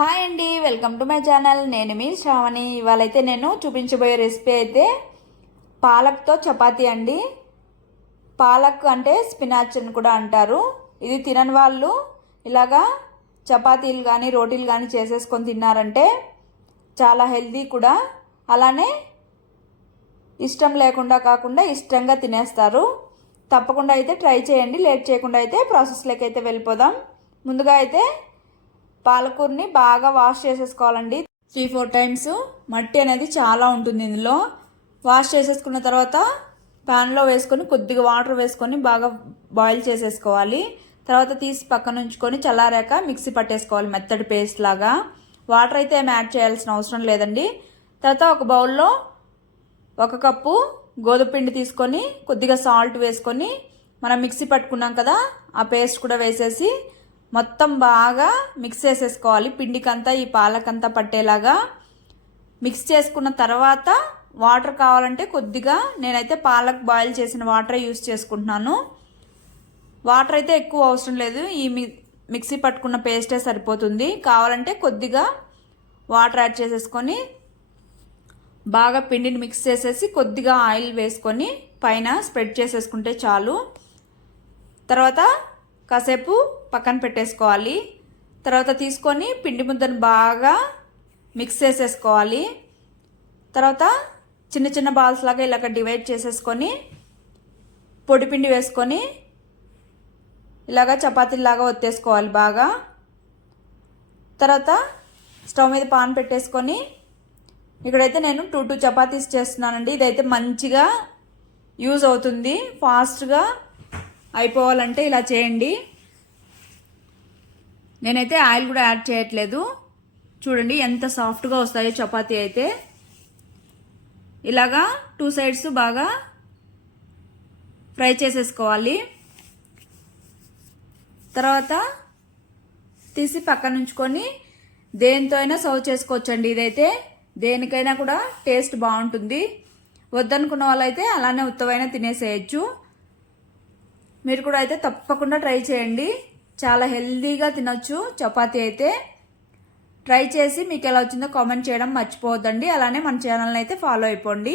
Hi అండి, welcome to my channel. నేను మీ శ్రావణి. ఇవాళైతే నేను చూపించబోయే రెసిపీ అయితే పాలక్తో చపాతీ అండి. పాలక్ అంటే స్పినాచ్ అని కూడా అంటారు. ఇది తినని వాళ్ళు ఇలాగా చపాతీలు కానీ రోటీలు కానీ చేసేసుకొని తిన్నారంటే చాలా హెల్దీ కూడా. అలానే ఇష్టం లేకుండా కాకుండా ఇష్టంగా తినేస్తారు. తప్పకుండా అయితే ట్రై చేయండి. లేట్ చేయకుండా అయితే ప్రాసెస్లోకి అయితే వెళ్ళిపోదాం. ముందుగా అయితే పాలకూరని బాగా వాష్ చేసేసుకోవాలండి. 3-4 టైమ్స్. మట్టి అనేది చాలా ఉంటుంది ఇందులో. వాష్ చేసేసుకున్న తర్వాత ప్యాన్లో వేసుకొని కొద్దిగా వాటర్ వేసుకొని బాగా బాయిల్ చేసేసుకోవాలి. తర్వాత తీసి పక్కన ఉంచుకొని చల్లారాక మిక్సీ పట్టేసుకోవాలి మెత్తటి పేస్ట్ లాగా. వాటర్ అయితే ఏమి యాడ్ చేయాల్సిన అవసరం లేదండి. తర్వాత ఒక బౌల్లో 1 కప్పు గోధుమ పిండి తీసుకొని కొద్దిగా సాల్ట్ వేసుకొని మనం మిక్సీ పట్టుకున్నాం కదా ఆ పేస్ట్ కూడా వేసేసి మొత్తం బాగా మిక్స్ చేసేసుకోవాలి. పిండికంతా ఈ పాలకంతా పట్టేలాగా మిక్స్ చేసుకున్న తర్వాత వాటర్ కావాలంటే కొద్దిగా, నేనైతే పాలక్ బాయిల్ చేసిన వాటర్ యూస్ చేసుకుంటున్నాను. వాటర్ అయితే ఎక్కువ అవసరం లేదు, ఈ మిక్సీ పట్టుకున్న పేస్టే సరిపోతుంది. కావాలంటే కొద్దిగా వాటర్ యాడ్ చేసేసుకొని బాగా పిండిని మిక్స్ చేసేసి కొద్దిగా ఆయిల్ వేసుకొని పైన స్ప్రెడ్ చేసేసుకుంటే చాలు. తర్వాత కాసేపు పక్కన పెట్టేసుకోవాలి. తర్వాత తీసుకొని పిండి ముద్దను బాగా మిక్స్ చేసేసుకోవాలి. తర్వాత చిన్న చిన్న బాల్స్ లాగా ఇలాగ డివైడ్ చేసేసుకొని పొడిపిండి వేసుకొని ఇలాగ చపాతీలాగా ఒత్తేసుకోవాలి బాగా. తర్వాత స్టవ్ మీద పాన్ పెట్టేసుకొని ఇక్కడైతే నేను 2 చపాతీస్ చేస్తున్నానండి. ఇదైతే మంచిగా యూజ్ అవుతుంది. ఫాస్ట్గా అయిపోవాలంటే ఇలా చేయండి. నేనైతే ఆయిల్ కూడా యాడ్ చేయట్లేదు. చూడండి ఎంత సాఫ్ట్గా వస్తాయో చపాతీ అయితే. ఇలాగా 2 సైడ్స్ బాగా ఫ్రై చేసేసుకోవాలి. తర్వాత తీసి పక్కన ఉంచుకొని దేనితో అయినా సర్వ్ చేసుకోవచ్చండి. ఇదైతే దేనికైనా కూడా టేస్ట్ బాగుంటుంది. వద్దనుకున్న వాళ్ళైతే అలానే ఉత్తవైనా తినేసేయచ్చు. మీరు కూడా అయితే తప్పకుండా ట్రై చేయండి. చాలా హెల్దీగా తినొచ్చు చపాతీ అయితే. ట్రై చేసి మీకు ఎలా వచ్చిందో కామెంట్ చేయడం మర్చిపోవద్దండి. అలానే మన ఛానల్ని అయితే ఫాలో అయిపోండి.